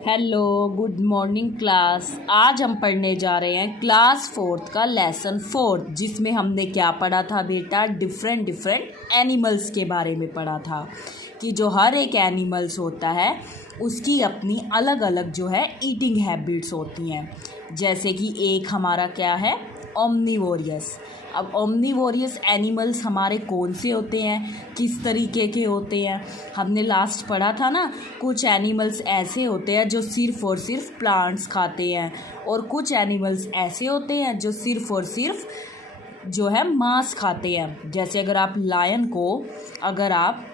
Hello, good morning class. आज हम पढ़ने जा रहे हैं क्लास 4th का लेसन 4 जिसमें हमने क्या पढ़ा था बेटा? डिफरेंट एनिमल्स के बारे में पढ़ा था कि जो हर एक एनिमल्स होता है उसकी अपनी अलग अलग जो है ईटिंग हैबिट्स होती हैं। जैसे कि एक हमारा क्या है, ओमनीवोरियस। अब ओमनीवोरियस एनिमल्स हमारे कौन से होते हैं, किस तरीके के होते हैं? हमने लास्ट पढ़ा था ना, कुछ एनिमल्स ऐसे होते हैं जो सिर्फ़ और सिर्फ प्लांट्स खाते हैं और कुछ एनिमल्स ऐसे होते हैं जो सिर्फ़ और सिर्फ जो है मांस खाते हैं। जैसे अगर आप लायन को अगर आप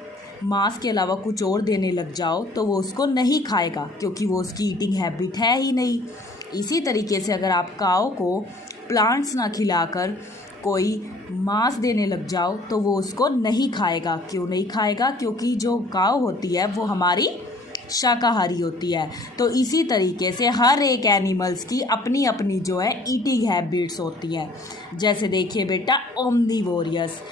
मांस के अलावा कुछ और देने लग जाओ तो वो उसको नहीं खाएगा क्योंकि वो उसकी ईटिंग हैबिट है ही नहीं। इसी तरीके से अगर आप काऊ को प्लांट्स ना खिलाकर कोई मांस देने लग जाओ तो वो उसको नहीं खाएगा। क्यों नहीं खाएगा? क्योंकि जो काऊ होती है वो हमारी शाकाहारी होती है। तो इसी तरीके से हर एक एनिमल्स की अपनी अपनी जो है ईटिंग हैबिट्स होती हैं। जैसे देखिए बेटा, omnivorous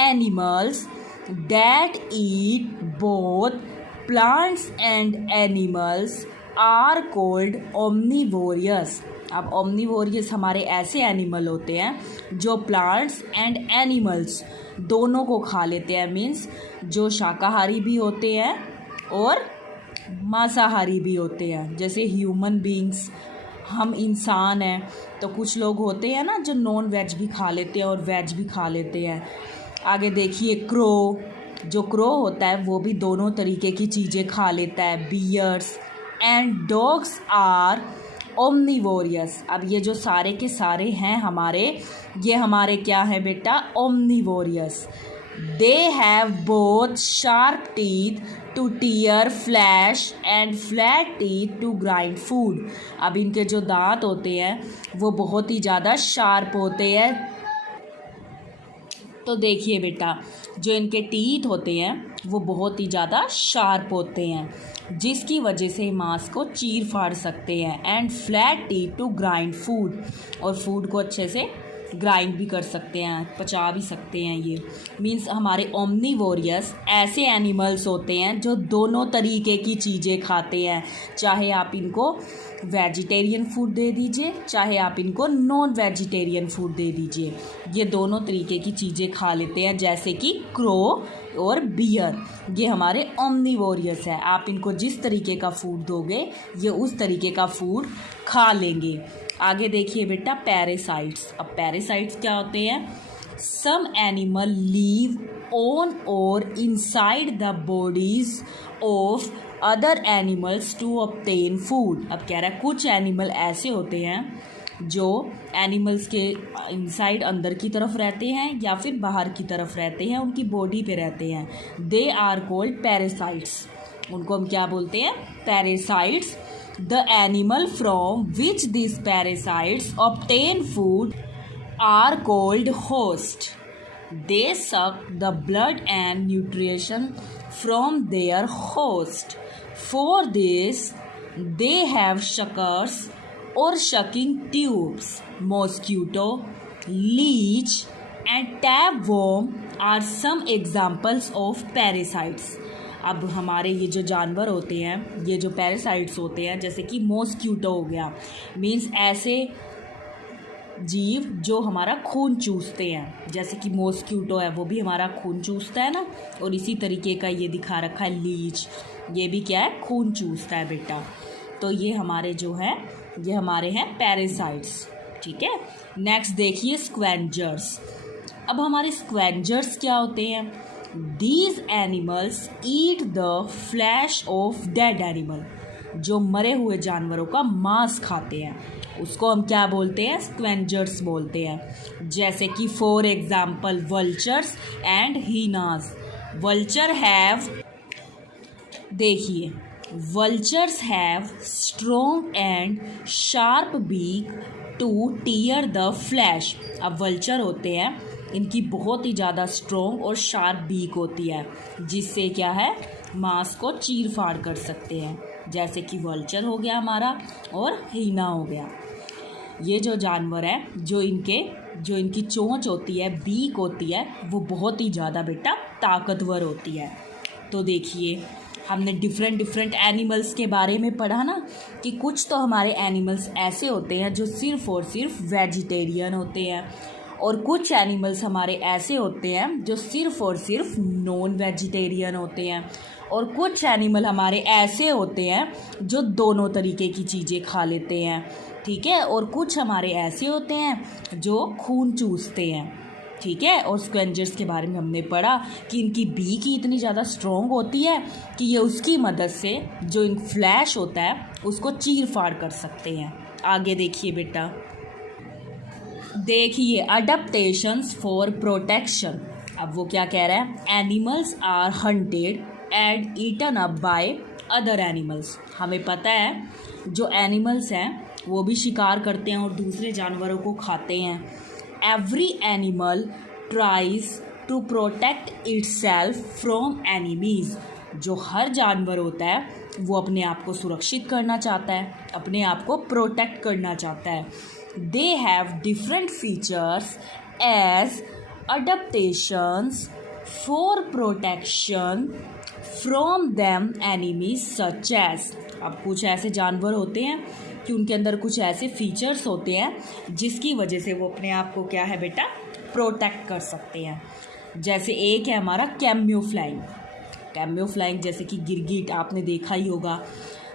animals that eat both plants and animals are called omnivorous. अब ओमनीवोरियस हमारे ऐसे एनिमल होते हैं जो प्लांट्स एंड एनिमल्स दोनों को खा लेते हैं। मीन्स जो शाकाहारी भी होते हैं और मांसाहारी भी होते हैं। जैसे ह्यूमन बीइंग्स, हम इंसान हैं, तो कुछ लोग होते हैं ना जो नॉन वेज भी खा लेते हैं और वेज भी खा लेते हैं। आगे देखिए, क्रो, जो क्रो होता है वो भी दोनों तरीके की चीज़ें खा लेता है। Bears and dogs are omnivorous. अब ये जो सारे के सारे हैं ये हमारे क्या है बेटा? Omnivorous. They have both sharp teeth to tear flesh and flat teeth to grind food. अब इनके जो दांत होते हैं वो बहुत ही ज़्यादा शार्प होते हैं। तो देखिए बेटा, जो इनके टीथ होते हैं वो बहुत ही ज़्यादा शार्प होते हैं जिसकी वजह से मांस को चीर फाड़ सकते हैं। And flat teeth to grind food, और फूड को अच्छे से ग्राइंड भी कर सकते हैं, पचा भी सकते हैं। ये मीन्स हमारे ओमनीवोरियस ऐसे एनिमल्स होते हैं जो दोनों तरीके की चीज़ें खाते हैं। चाहे आप इनको वेजिटेरियन फूड दे दीजिए, चाहे आप इनको नॉन वेजिटेरियन फूड दे दीजिए, ये दोनों तरीके की चीज़ें खा लेते हैं। जैसे कि क्रो और बियर, ये हमारे ओमनीवोरियस है। आप इनको जिस तरीके का फूड दोगे ये उस तरीके का फूड खा लेंगे। आगे देखिए बेटा, पैरासाइट्स। अब पैरासाइट्स क्या होते हैं? सम एनिमल लीव ऑन और inside the bodies of other animals to obtain food. अब कह रहा है कुछ एनिमल ऐसे होते हैं जो एनिमल्स के इनसाइड अंदर की तरफ रहते हैं या फिर बाहर की तरफ रहते हैं, उनकी बॉडी पे रहते हैं। They are called parasites. उनको हम क्या बोलते हैं? Parasites. The animal from which these parasites obtain food are called host. They suck the blood and nutrition from their host. For this, they have suckers or sucking tubes. Mosquito, leech, and tapeworm are some examples of parasites. अब हमारे ये जो जानवर होते हैं, ये जो parasites होते हैं, जैसे कि मॉस्क्यूटो हो गया, मीन्स ऐसे जीव जो हमारा खून चूसते हैं। जैसे कि मॉस्क्यूटो है वो भी हमारा खून चूसता है ना, और इसी तरीके का ये दिखा रखा है लीच, ये भी क्या है? खून चूसता है बेटा। तो ये हमारे जो है ये हमारे हैं पैरासाइट्स। ठीक है, नेक्स्ट देखिए, स्क्वेंजर्स। अब हमारे स्क्वेंजर्स क्या होते हैं? These animals eat the flesh of dead animal. जो मरे हुए जानवरों का मांस खाते हैं उसको हम क्या बोलते हैं? स्क्वेंजर्स बोलते हैं। जैसे कि for example vultures and hyenas. Vulture have, देखिए, vultures have strong and sharp beak to tear the flesh. अब वल्चर होते हैं, इनकी बहुत ही ज़्यादा स्ट्रॉन्ग और शार्प बीक होती है जिससे क्या है? मांस को चीर फाड़ कर सकते हैं। जैसे कि वल्चर हो गया हमारा और हीना हो गया। ये जो जानवर है जो इनकी चोंच होती है, बीक होती है, वो बहुत ही ज़्यादा बेटा ताकतवर होती है। तो देखिए, हमने डिफरेंट डिफरेंट एनिमल्स के बारे में पढ़ा ना, कि कुछ तो हमारे एनिमल्स ऐसे होते हैं जो सिर्फ़ और सिर्फ वेजिटेरियन होते हैं, और कुछ एनिमल्स हमारे ऐसे होते हैं जो सिर्फ़ और सिर्फ नॉन वेजिटेरियन होते हैं, और कुछ एनिमल हमारे ऐसे होते हैं जो दोनों तरीके की चीज़ें खा लेते हैं, ठीक है। और कुछ हमारे ऐसे होते हैं जो खून चूसते हैं, ठीक है। और स्क्वेंजर्स के बारे में हमने पढ़ा कि इनकी बीक ही इतनी ज़्यादा स्ट्रॉन्ग होती है कि ये उसकी मदद से जो इन फ्लैश होता है उसको चीर फाड़ कर सकते हैं। आगे देखिए बेटा, देखिए अडप्टेशंस फॉर प्रोटेक्शन। अब वो क्या कह रहा है, animals are hunted and eaten up by other animals. हमें पता है जो एनिमल्स हैं वो भी शिकार करते हैं और दूसरे जानवरों को खाते हैं। Every animal tries to protect itself from enemies. जो हर जानवर होता है वो अपने आप को सुरक्षित करना चाहता है, अपने आप को प्रोटेक्ट करना चाहता है। They have different features as adaptations for protection from them enemies such as. अब कुछ ऐसे जानवर होते हैं कि उनके अंदर कुछ ऐसे फीचर्स होते हैं जिसकी वजह से वो अपने आप को क्या है बेटा, प्रोटेक्ट कर सकते हैं। जैसे एक है हमारा कैम्योफ्लाइंग। कैम्योफ्लाइंग जैसे कि गिरगिट आपने देखा ही होगा।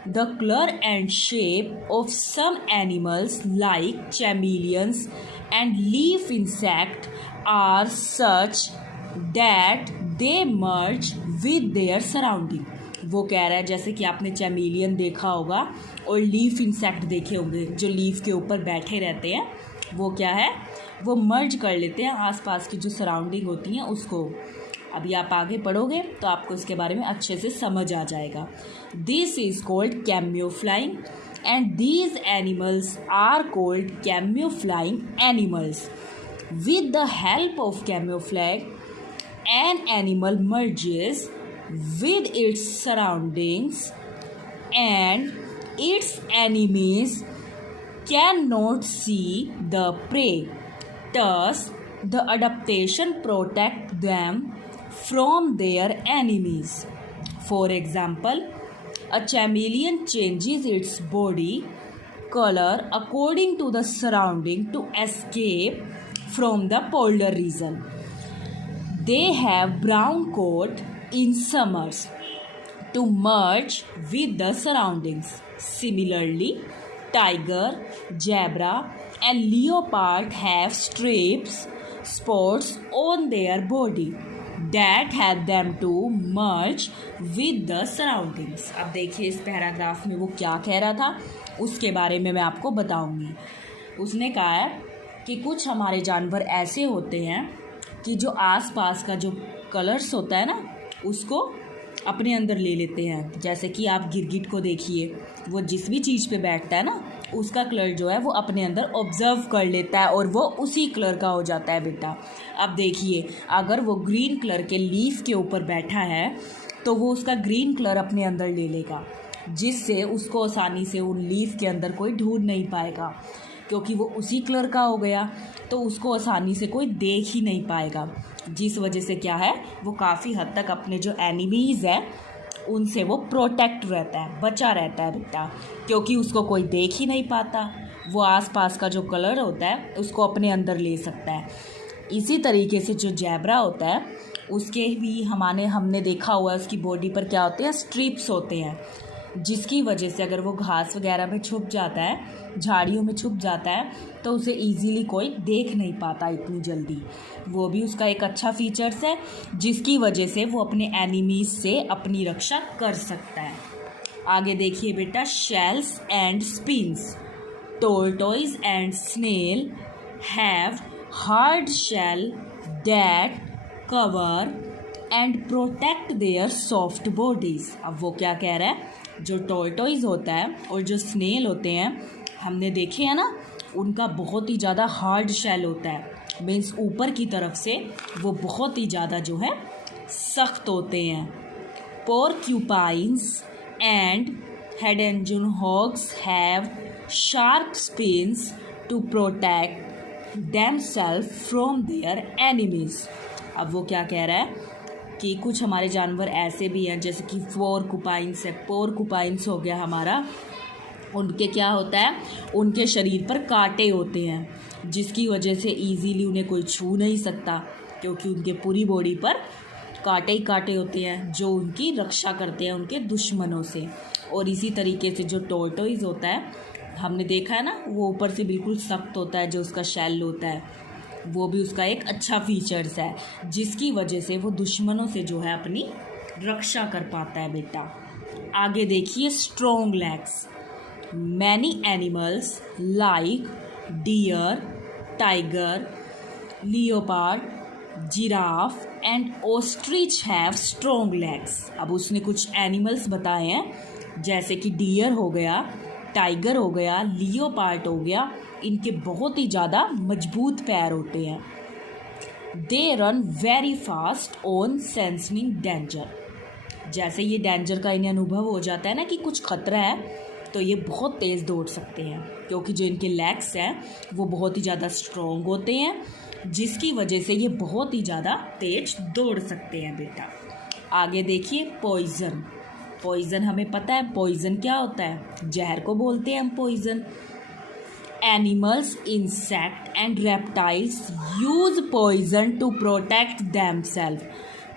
The colour and shape of some animals like chameleons and leaf insect are such that they merge with their surrounding. वो कह रहा है जैसे कि आपने चैमेलियन देखा होगा और लीफ इंसेक्ट देखे होंगे जो लीफ के ऊपर बैठे रहते हैं, वो क्या है, वो मर्ज कर लेते हैं आसपास की जो सराउंडिंग होती हैं उसको। अभी आप आगे पढ़ोगे तो आपको इसके बारे में अच्छे से समझ आ जाएगा। This is called camouflaging and these animals are called camouflaging animals. With the help of camouflage an animal merges with its surroundings and its enemies cannot see the prey. Thus, the adaptation protect them from their enemies. For example, a chameleon changes its body color according to the surrounding to escape from the polar region. They have brown coat in summers to merge with the surroundings. Similarly, tiger, zebra and leopard have stripes, spots on their body that help them to merge with the surroundings. अब देखिए इस paragraph में वो क्या कह रहा था उसके बारे में मैं आपको बताऊंगी। उसने कहा है कि कुछ हमारे जानवर ऐसे होते हैं कि जो आसपास का जो कलर्स होता है ना उसको अपने अंदर ले लेते हैं। जैसे कि आप गिरगिट को देखिए, वो जिस भी चीज़ पे बैठता है ना उसका कलर जो है वो अपने अंदर ऑब्जर्व कर लेता है और वो उसी कलर का हो जाता है बेटा। अब देखिए अगर वो ग्रीन कलर के लीफ के ऊपर बैठा है तो वो उसका ग्रीन कलर अपने अंदर ले लेगा, जिससे उसको आसानी से उन लीफ के अंदर कोई ढूंढ नहीं पाएगा, क्योंकि वो उसी कलर का हो गया तो उसको आसानी से कोई देख ही नहीं पाएगा। जिस वजह से क्या है, वो काफ़ी हद तक अपने जो एनिमीज़ है उनसे वो प्रोटेक्ट रहता है, बचा रहता है बेटा, क्योंकि उसको कोई देख ही नहीं पाता। वो आसपास का जो कलर होता है उसको अपने अंदर ले सकता है। इसी तरीके से जो जैबरा होता है उसके भी हमने देखा हुआ है, उसकी बॉडी पर क्या होते हैं, स्ट्रिप्स होते हैं, जिसकी वजह से अगर वो घास वगैरह में छुप जाता है, झाड़ियों में छुप जाता है, तो उसे इजीली कोई देख नहीं पाता इतनी जल्दी। वो भी उसका एक अच्छा फीचर्स है जिसकी वजह से वो अपने एनिमीज से अपनी रक्षा कर सकता है। आगे देखिए बेटा, shells and spines. Tortoise and snail have hard shell that cover and protect their soft bodies. अब वो क्या कह रहा है, जो टोर्टोइज होता है और जो स्नेल होते हैं हमने देखे हैं ना, उनका बहुत ही ज़्यादा हार्ड शेल होता है, मीन्स ऊपर की तरफ से वो बहुत ही ज़्यादा जो है सख्त होते हैं। Porcupines and hedgehogs have sharp spines to protect themself from their enemies. अब वो क्या कह रहा है, कि कुछ हमारे जानवर ऐसे भी हैं जैसे कि पोर्कुपाइंस है। पोर्कुपाइंस हो गया हमारा, उनके क्या होता है, उनके शरीर पर कांटे होते हैं जिसकी वजह से इजीली उन्हें कोई छू नहीं सकता, क्योंकि उनके पूरी बॉडी पर कांटे ही कांटे होते हैं जो उनकी रक्षा करते हैं उनके दुश्मनों से। और इसी तरीके से जो टॉर्टोइज होता है, हमने देखा है ना, वो ऊपर से बिल्कुल सख्त होता है, जो उसका शेल होता है वो भी उसका एक अच्छा फीचर्स है, जिसकी वजह से वो दुश्मनों से जो है अपनी रक्षा कर पाता है बेटा। आगे देखिए strong legs. Many animals like deer, tiger, leopard, giraffe and ostrich have strong legs. अब उसने कुछ एनिमल्स बताए हैं जैसे कि डियर हो गया, टाइगर हो गया, लियोपार्ड हो गया, इनके बहुत ही ज़्यादा मजबूत पैर होते हैं। They run very fast on sensing danger. जैसे ये डेंजर का इन्हें अनुभव हो जाता है ना कि कुछ खतरा है, तो ये बहुत तेज़ दौड़ सकते हैं, क्योंकि जो इनके लेग्स हैं वो बहुत ही ज़्यादा स्ट्रॉन्ग होते हैं, जिसकी वजह से ये बहुत ही ज़्यादा तेज दौड़ सकते हैं बेटा। आगे देखिए पॉइजन। पॉइजन हमें पता है, पॉइजन क्या होता है, जहर को बोलते हैं हम poison. Animals, insect and reptiles use poison to protect themselves.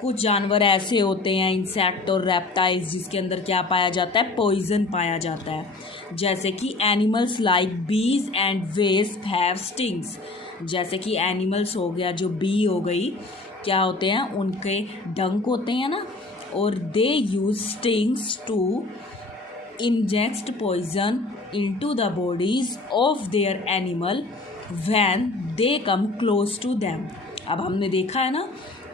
कुछ जानवर ऐसे होते हैं, इंसेक्ट और रेप्टाइल्स, जिसके अंदर क्या पाया जाता है, पॉइजन पाया जाता है। जैसे कि एनिमल्स लाइक बीज एंड वेस्प हैव स्टिंग्स। जैसे कि एनिमल्स हो गया, जो बी हो गई, क्या होते हैं, उनके डंक होते हैं ना, और they use stings to inject poison into the bodies of their animal when they come close to them। अब हमने देखा है ना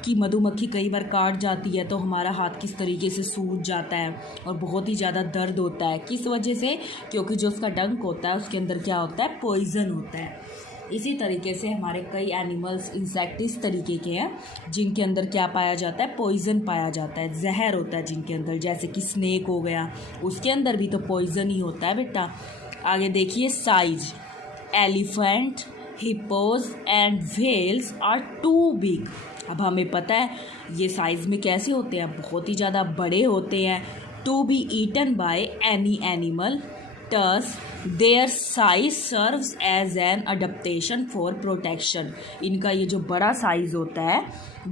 कि मधुमक्खी कई बार काट जाती है तो हमारा हाथ किस तरीके से सूज जाता है और बहुत ही ज़्यादा दर्द होता है। किस वजह से, क्योंकि जो उसका डंक होता है उसके अंदर क्या होता है, पॉइजन होता है। इसी तरीके से हमारे कई एनिमल्स, इंसेक्ट इस तरीके के हैं जिनके अंदर क्या पाया जाता है, पॉइजन पाया जाता है, जहर होता है जिनके अंदर। जैसे कि स्नेक हो गया, उसके अंदर भी तो पॉइजन ही होता है बेटा। आगे देखिए size. Elephant, hippos and whales are too big. अब हमें पता है ये साइज़ में कैसे होते हैं, बहुत ही ज़्यादा बड़े होते हैं। To be eaten by any animal, thus their size serves as an adaptation for protection। इनका ये जो बड़ा साइज होता है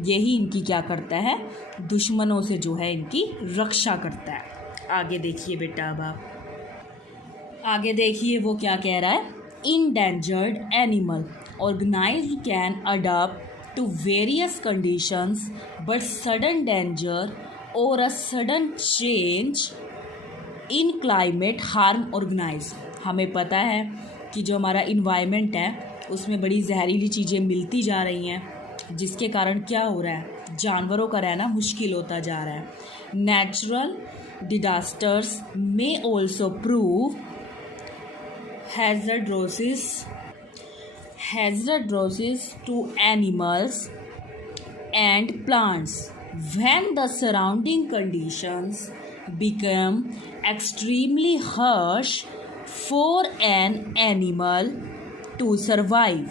यही इनकी क्या करता है, दुश्मनों से जो है इनकी रक्षा करता है। आगे देखिए बेटा, अब आप आगे देखिए वो क्या कह रहा है। Endangered animal organisms can adopt to various conditions but sudden danger or a sudden change in climate harm organisms. हमें पता है कि जो हमारा इन्वायरमेंट है उसमें बड़ी जहरीली चीज़ें मिलती जा रही हैं, जिसके कारण क्या हो रहा है, जानवरों का रहना मुश्किल होता जा रहा है। Natural disasters may also prove hazardous to animals and plants when the surrounding conditions become extremely harsh for an animal to survive.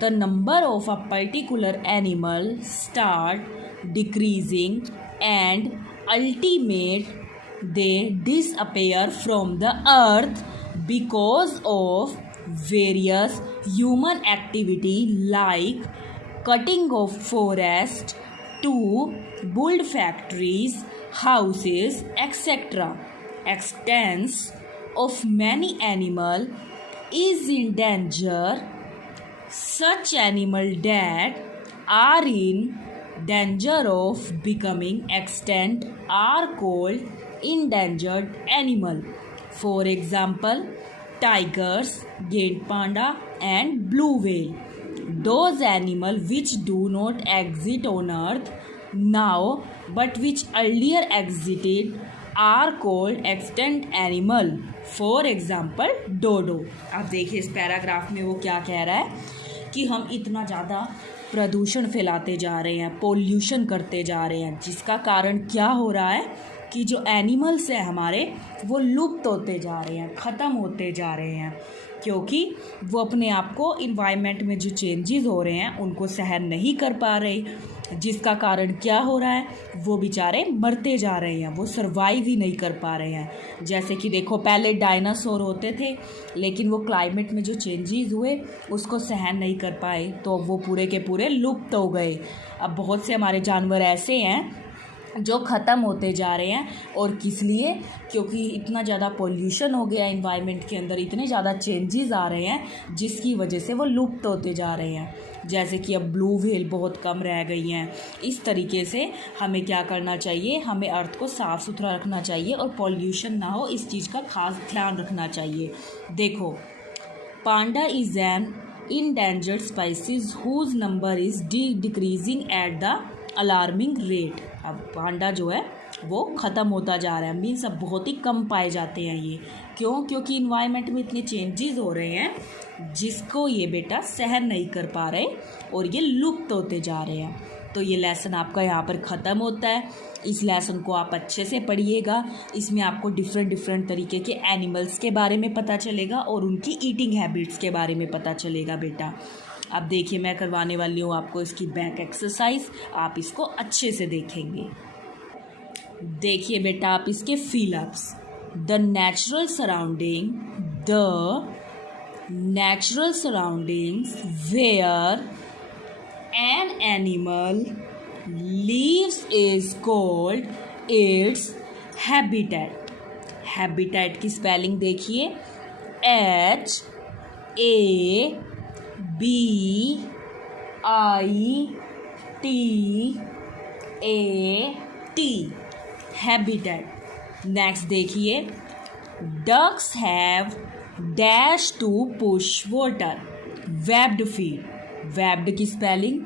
The number of a particular animal start decreasing and ultimately they disappear from the earth because of various human activity like cutting of forest to build factories, houses, etc. Extents of many animal is in danger. Such animal that are in danger of becoming extinct are called endangered animal. For example, tigers, gained panda and blue whale. Those animals which do not exist on earth now but which earlier existed are called extinct animal. For example, dodo। आप देखिए इस paragraph में वो क्या कह रहा है कि हम इतना ज़्यादा प्रदूषण फैलाते जा रहे हैं, पोल्यूशन करते जा रहे हैं, जिसका कारण क्या हो रहा है कि जो एनिमल्स हैं हमारे वो लुप्त होते जा रहे हैं, ख़त्म होते जा रहे हैं, क्योंकि वो अपने आप को इन्वायरमेंट में जो चेंजेस हो रहे हैं उनको सहन नहीं कर पा रहे, जिसका कारण क्या हो रहा है, वो बेचारे मरते जा रहे हैं, वो सर्वाइव ही नहीं कर पा रहे हैं। जैसे कि देखो, पहले डायनासोर होते थे, लेकिन वो क्लाइमेट में जो चेंजेस हुए उसको सहन नहीं कर पाए, तो वो पूरे के पूरे लुप्त हो गए। अब बहुत से हमारे जानवर ऐसे हैं जो ख़त्म होते जा रहे हैं। और किस लिए? क्योंकि इतना ज़्यादा पोल्यूशन हो गया एनवायरनमेंट के अंदर, इतने ज़्यादा चेंजेस आ रहे हैं जिसकी वजह से वो लुप्त होते जा रहे हैं। जैसे कि अब ब्लू व्हेल बहुत कम रह गई हैं। इस तरीके से हमें क्या करना चाहिए, हमें अर्थ को साफ़ सुथरा रखना चाहिए और पोल्यूशन ना हो, इस चीज़ का खास ध्यान रखना चाहिए। देखो, panda is an endangered species whose number is decreasing at the alarming rate. अब पांडा जो है वो ख़त्म होता जा रहा है, मीन्स अब बहुत ही कम पाए जाते हैं ये। क्यों? क्योंकि इन्वायरमेंट में इतने चेंजेस हो रहे हैं जिसको ये बेटा सहन नहीं कर पा रहे और ये लुप्त होते जा रहे हैं। तो ये लेसन आपका यहाँ पर ख़त्म होता है। इस लेसन को आप अच्छे से पढ़िएगा। इसमें आपको डिफरेंट तरीके के एनिमल्स के बारे में पता चलेगा और उनकी ईटिंग हैबिट्स के बारे में पता चलेगा बेटा। अब देखिए, मैं करवाने वाली हूँ आपको इसकी बैक एक्सरसाइज, आप इसको अच्छे से देखेंगे। देखिए बेटा, आप इसके fill ups. The natural surroundings where an animal lives is called its habitat. Habitat की स्पेलिंग देखिए, HABITAT, हैबिटेट। नेक्स्ट देखिए, ducks have dash to push water, webbed feet. Webbed की spelling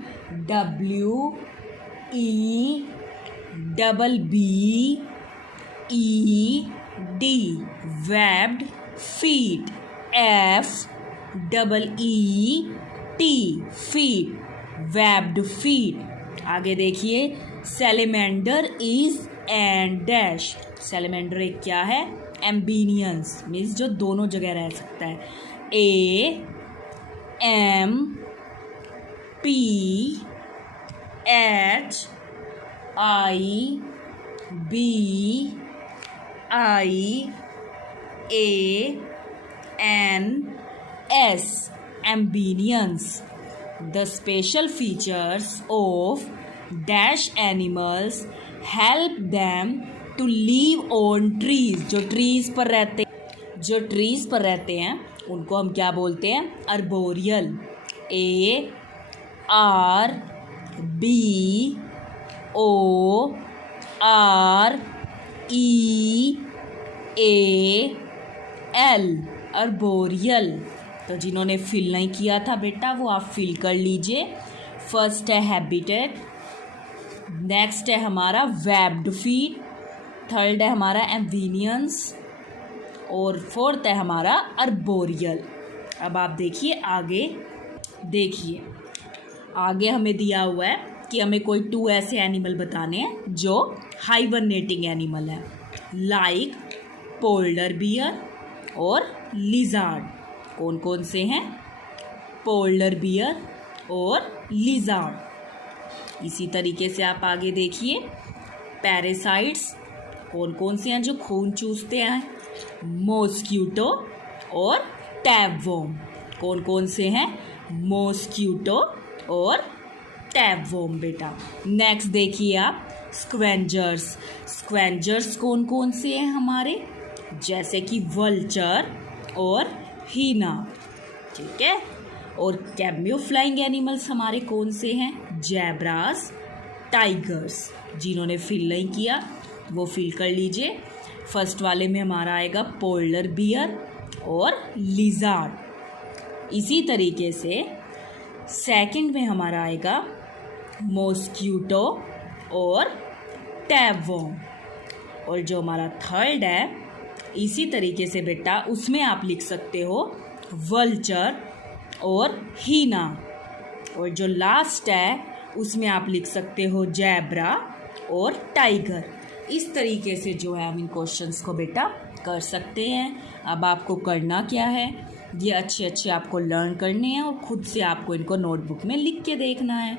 WEBBED, webbed feet, FEET, feet, webbed feet. आगे देखिए, salamander is and dash. Salamander एक क्या है? एम्बीनियंस, means जो दोनों जगह रह सकता है। AMPHIBIANS, एम्बीनियंस। The special features of dash animals help them to live on trees। जो ट्रीज पर रहते हैं उनको हम क्या बोलते हैं? अर्बोरियल। ARBOREAL, arboreal. तो जिन्होंने फिल नहीं किया था बेटा, वो आप फिल कर लीजिए। फर्स्ट है हैबिटेट, नेक्स्ट है हमारा वेब्ड फीड, थर्ड है हमारा एम्बीनियंस और फोर्थ है हमारा अर्बोरियल। अब आप देखिए आगे हमें दिया हुआ है कि हमें कोई 2 ऐसे एनिमल बताने हैं जो हाइबरनेटिंग एनिमल है, लाइक पोल्डर बियर और लिजार्ड। कौन कौन से हैं? पोल्डर बियर और लिजार्ड। इसी तरीके से आप आगे देखिए, पैरासाइट्स कौन कौन से हैं जो खून चूसते हैं? मॉस्क्यूटो और टैपवर्म। कौन कौन से हैं? मॉस्क्यूटो और टैपवर्म बेटा। नेक्स्ट देखिए आप, स्क्वेंजर्स कौन कौन से हैं हमारे? जैसे कि वल्चर और हीना, ठीक है। और कैम्योफ्लाइंग एनिमल्स हमारे कौन से हैं? जैब्रास, टाइगर्स। जिन्होंने फिल नहीं किया वो फिल कर लीजिए। फर्स्ट वाले में हमारा आएगा पोल्डर बियर और लिजार्ड। इसी तरीके से सेकंड में हमारा आएगा मॉस्क्यूटो और टैपवर्म। और जो हमारा थर्ड है, इसी तरीके से बेटा उसमें आप लिख सकते हो वल्चर और हीना। और जो लास्ट है उसमें आप लिख सकते हो जैब्रा और टाइगर। इस तरीके से जो है हम इन क्वेश्चंस को बेटा कर सकते हैं। अब आपको करना क्या है, ये अच्छे आपको लर्न करने हैं और ख़ुद से आपको इनको नोटबुक में लिख के देखना है।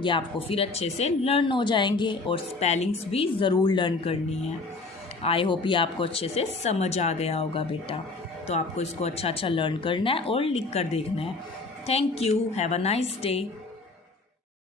ये आपको फिर अच्छे से लर्न हो जाएंगे और स्पेलिंग्स भी ज़रूर लर्न करनी है। आई होप ये आपको अच्छे से समझ आ गया होगा बेटा। तो आपको इसको अच्छा अच्छा लर्न करना है और लिख कर देखना है। Thank you, have a nice day.